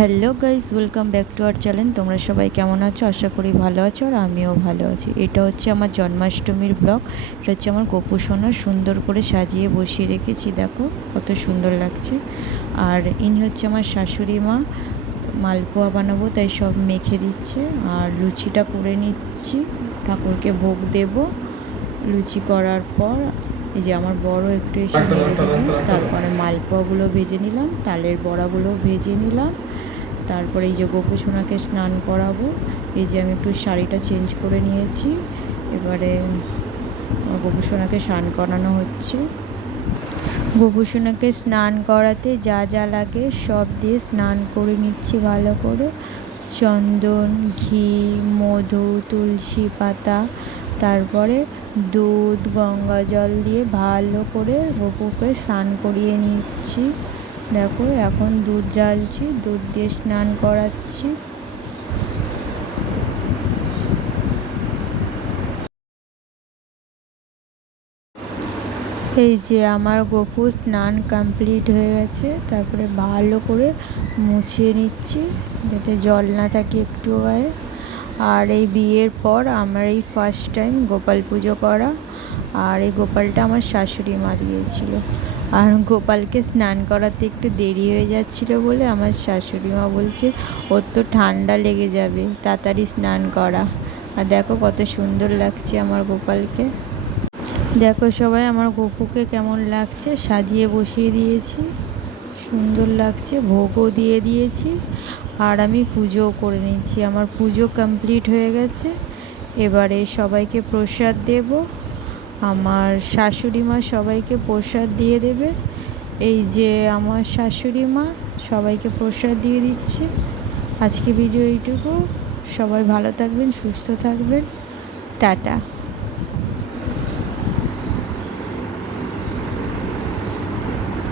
Hello guys, welcome back to our channel. তোমরা সবাই কেমন আছো? আশা করি ভালো আছো, আর আমিও ভালো আছি। এটা হচ্ছে আমার জন্মাষ্টমীর ব্লগ। এটা হচ্ছে আমার গোপু সোনা, সুন্দর করে সাজিয়ে বসিয়ে রেখেছি, দেখো কত সুন্দর লাগছে। আর ইনি হচ্ছে আমার শাশুড়ি মা। মালপোয়া বানাবো তাই সব মেখে দিচ্ছে, আর লুচিটা করে নিচ্ছি, ঠাকুরকে ভোগ দেব। লুচি করার পর এই যে আমার বড় একটু এসে নেড়ে দিল, তারপরে মালপোয়াগুলো ভেজে নিলাম, তালের বড়াগুলো ভেজে নিলাম। তারপরে এই যে গোপু সোনাকে স্নান করাবো। এই যে আমি একটু শাড়িটা চেঞ্জ করে নিয়েছি, এবারে গোপু সোনাকে স্নান করানো হচ্ছে। গোপু সোনাকে স্নান করাতে যা যা লাগে সব দিয়ে স্নান করে নিচ্ছি ভালো করে। চন্দন, ঘি, মধু, তুলসী পাতা, তারপরে দুধ, গঙ্গা জল দিয়ে ভালো করে গোপুকে স্নান করিয়ে নিচ্ছি। দেখো এখন দুধ জ্বালছি, দুধ দিয়ে স্নান করাচ্ছি। এই যে আমার গোপু স্নান কমপ্লিট হয়ে গেছে, তারপরে ভালো করে মুছিয়ে নিচ্ছি যাতে জল না থাকে একটু গায়ে। আর এই বিয়ের পর আমার এই ফার্স্ট টাইম গোপাল পুজো করা, আর এই গোপালটা আমার শাশুড়ি মা দিয়েছিল। আর গোপালকে স্নান করাতে একটু দেরি হয়ে যাচ্ছিল বলে আমার শাশুড়ি মা বলছে ওর তো ঠান্ডা লেগে যাবে, তাড়াতাড়ি স্নান করা। আর দেখো কত সুন্দর লাগছে আমার গোপালকে। দেখো সবাই আমার গোপুকে কেমন লাগছে, সাজিয়ে বসিয়ে দিয়েছি, সুন্দর লাগছে। ভোগও দিয়ে দিয়েছি, আর আমি পুজোও করে নিচ্ছি। আমার পুজো কমপ্লিট হয়ে গেছে, এবারে সবাইকে প্রসাদ দেব। আমার শাশুড়ি মা সবাইকে প্রসাদ দিয়ে দেবে। এই যে আমার শাশুড়ি মা সবাইকে প্রসাদ দিয়ে দিচ্ছে। আজকে ভিডিও এইটুকু। সবাই ভালো থাকবেন, সুস্থ থাকবেন, টাটা।